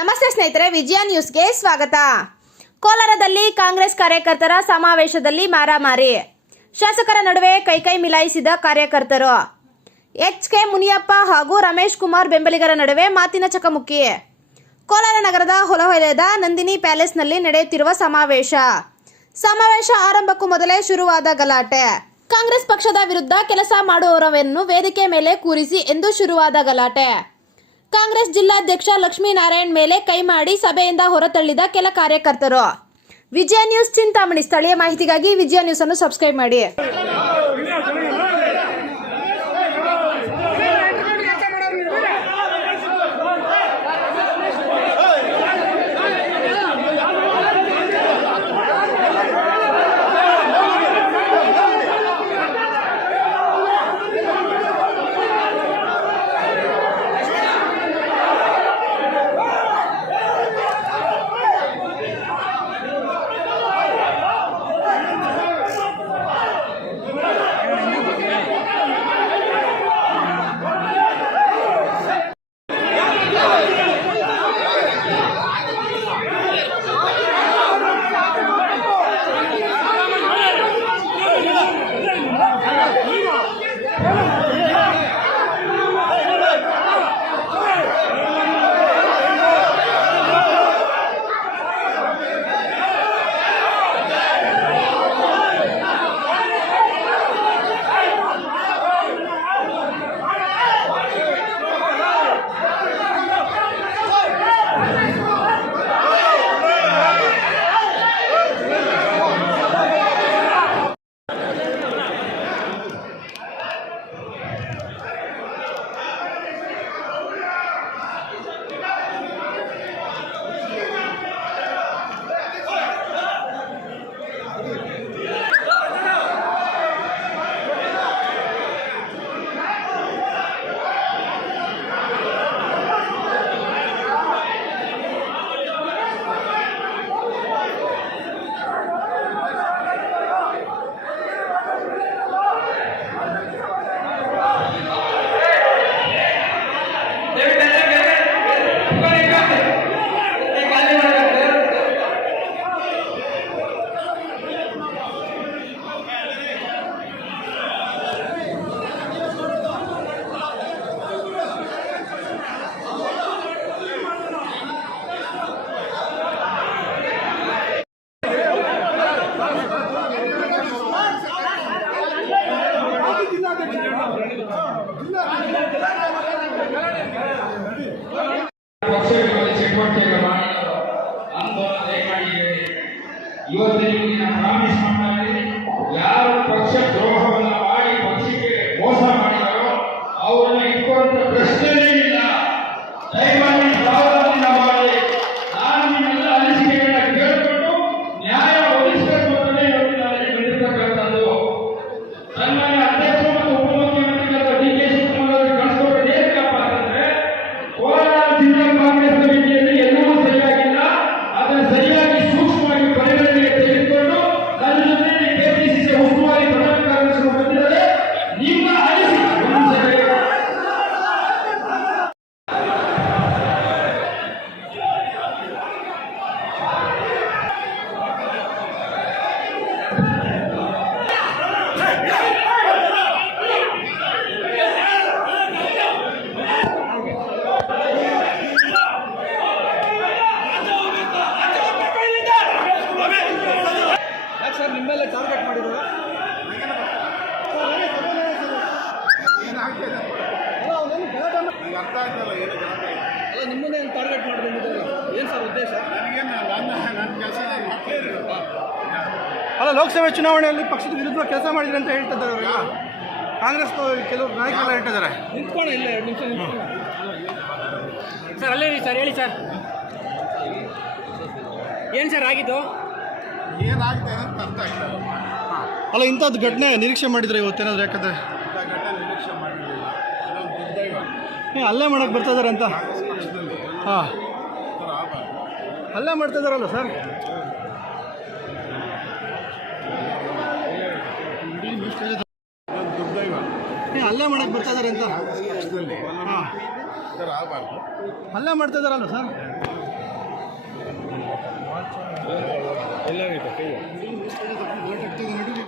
ನಮಸ್ತೆ ಸ್ನೇಹಿತರೆ, ವಿಜಯ ನ್ಯೂಸ್ಗೆ ಸ್ವಾಗತ. ಕೋಲಾರದಲ್ಲಿ ಕಾಂಗ್ರೆಸ್ ಕಾರ್ಯಕರ್ತರ ಸಮಾವೇಶದಲ್ಲಿ ಮಾರಾಮಾರಿ, ಶಾಸಕರ ನಡುವೆ ಕೈಕೈ ಮಿಲಾಯಿಸಿದ ಕಾರ್ಯಕರ್ತರು. ಎಚ್.ಕೆ. ಮುನಿಯಪ್ಪ ಹಾಗೂ ರಮೇಶ್ ಕುಮಾರ್ ಬೆಂಬಲಿಗರ ನಡುವೆ ಮಾತಿನ ಚಕಮಕಿ. ಕೋಲಾರ ನಗರದ ಹೊಲವಲಯದ ನಂದಿನಿ ಪ್ಯಾಲೇಸ್ನಲ್ಲಿ ನಡೆಯುತ್ತಿರುವ ಸಮಾವೇಶ ಆರಂಭಕ್ಕೂ ಮೊದಲೇ ಶುರುವಾದ ಗಲಾಟೆ. ಕಾಂಗ್ರೆಸ್ ಪಕ್ಷದ ವಿರುದ್ಧ ಕೆಲಸ ಮಾಡುವವರನ್ನು ವೇದಿಕೆ ಮೇಲೆ ಕೂರಿಸಿ ಎಂದು ಶುರುವಾದ ಗಲಾಟೆ. ಕಾಂಗ್ರೆಸ್ ಜಿಲ್ಲಾಧ್ಯಕ್ಷ ಲಕ್ಷ್ಮೀನಾರಾಯಣ್ ಮೇಲೆ ಕೈ ಮಾಡಿ ಸಭೆಯಿಂದ ಹೊರತಳ್ಳಿದ ಕೆಲ ಕಾರ್ಯಕರ್ತರು. ವಿಜಯ ನ್ಯೂಸ್ ಚಿಂತಾಮಣಿ. ಸ್ಥಳೀಯ ಮಾಹಿತಿಗಾಗಿ ವಿಜಯ ನ್ಯೂಸ್ ಅನ್ನು ಸಬ್ಸ್ಕ್ರೈಬ್ ಮಾಡಿ. ಇವತ್ತಿನ ಪ್ರಾಮಿಸ್ ಮಾಡಿ ಯಾರು ಪಕ್ಷ ದ್ರೋಹವನ್ನು ಮಾಡಿ ಪಕ್ಷಕ್ಕೆ ಮೋಸ ಮಾಡಿದಾರೋ ಅವರನ್ನು ಇಟ್ಕೊಂಡ ಪ್ರಶ್ನೆನೇ ಇಲ್ಲ. ದಯಮಾಡಿ ಸಾವಧಾನ ಮಾಡಿ ನಾನು ನಿಮ್ಮೆಲ್ಲ ಅನಿಸಿಕೆಗಳನ್ನ ಕೇಳಿಕೊಂಡು ನ್ಯಾಯ ಒದಗಿಸಬೇಕು ಅಂತಲೇ ಇವತ್ತಿನ ಬಂದಿರತಕ್ಕಂಥದ್ದು. ಸನ್ಮಾನ್ಯ ಅಧ್ಯಕ್ಷರು ಮತ್ತು ಉಪಮುಖ್ಯಮಂತ್ರಿಗಳಾದ ಡಿ.ಕೆ. ಶಿವಕುಮಾರ್ ಅವರಿಗೆ ಕಳಿಸ್ಕೊಟ್ಟು ಏನಕ್ಕಪ್ಪ ಅಂತಂದ್ರೆ ಕೋಲಾರ ಜಿಲ್ಲಾ ಕಾಂಗ್ರೆಸ್ ಸಮಿತಿಯಲ್ಲಿ ಎಲ್ಲವೂ ಸರಿಯಾಗಿಲ್ಲ, ಅದನ್ನು ಸರಿಯಾಗಿ ಸೂಕ್ಷ್ಮವಾಗಿ ಪರಿಗಣನೆಗೆ ತೆಗೆದುಕೊಂಡು ನನ್ನ ಜೊತೆ ಕೆಪಿಸಿಸಿ ಉಸ್ತುವಾರಿ ಪ್ರಧಾನ ಕಾರ್ಯದರ್ಶಿಗಳು ಬಂದಿದ್ದಾರೆ. ನಿಮ್ಮ ಅನಿಸಿಕೆ ಸರ್ ನಿಮ್ಮೆಲ್ಲ ಟಾರ್ಗೆಟ್ ಮಾಡಿದ್ರು ಅರ್ಥ ಆಯ್ತಲ್ಲ ಏನು ಅಲ್ಲ ನಿಮ್ಮನ್ನೇ ಟಾರ್ಗೆಟ್ ಮಾಡಿ ಬಂದಿದ್ದಾರೆ. ಏನು ಸರ್ ಉದ್ದೇಶ? ನನ್ನ ಕೆಲಸ ಅಲ್ಲ ಲೋಕಸಭೆ ಚುನಾವಣೆಯಲ್ಲಿ ಪಕ್ಷದ ವಿರುದ್ಧ ಕೆಲಸ ಮಾಡಿದ್ರೆ ಅಂತ ಹೇಳ್ತಿದ್ದಾರೆ ಅವರೆಲ್ಲ. ಕಾಂಗ್ರೆಸ್ ಕೆಲವರು ನಾಯಕರೆಲ್ಲ ಹೇಳ್ತಿದ್ದಾರೆ. ನಿಂತ್ಕೊಳ್ಳ ಇಲ್ಲ 2 ನಿಮಿಷ ನಿಂತ್ಕೊಳ್ಳ ಸರ್. ಅಲ್ಲೇ ಸರ್ ಹೇಳಿ ಸರ್, ಏನು ಸರ್ ಆಗಿದ್ದು? ಏನಾಗ್ತಾ ಇದೆ ಅಂತ ಅರ್ಥ ಆಗ್ತದೆ. ಅಲ್ಲ ಇಂಥದ್ದು ಘಟನೆ ನಿರೀಕ್ಷೆ ಮಾಡಿದ್ರೆ ಇವತ್ತೇನಾದ್ರು? ಯಾಕಂದರೆ ಘಟನೆ ನಿರೀಕ್ಷೆ ಮಾಡಿರಲಿಲ್ಲ. ಅದೊಂದು ದುರ್ದೈವ. ಹಲ್ಲೆ ಮಾಡೋಕ್ಕೆ ಬರ್ತಾ ಇದ್ದಾರೆ ಅಂತ. ಕಾಂಗ್ರೆಸ್ ಪಕ್ಷದಲ್ಲಿ ಹಾಂ, ಆಗಬಾರ್ದು. ಹಲ್ಲೆ ಮಾಡ್ತಾ ಇದ್ದಾರಲ್ಲ ಸರ್. ಅದೊಂದು ದುರ್ದೈವ. ಹಲ್ಲೆ ಮಾಡಕ್ಕೆ ಬರ್ತಾ ಇದ್ದಾರೆ ಅಂತ. ಕಾಂಗ್ರೆಸ್ ಪಕ್ಷದಲ್ಲಿ ಹಾಂ, ಆಗಬಾರ್ದು. ಹಲ್ಲೆ ಮಾಡ್ತಾ ಇದ್ದಾರಲ್ಲ ಸರ್. ಎಲ್ಲರಿಗೂ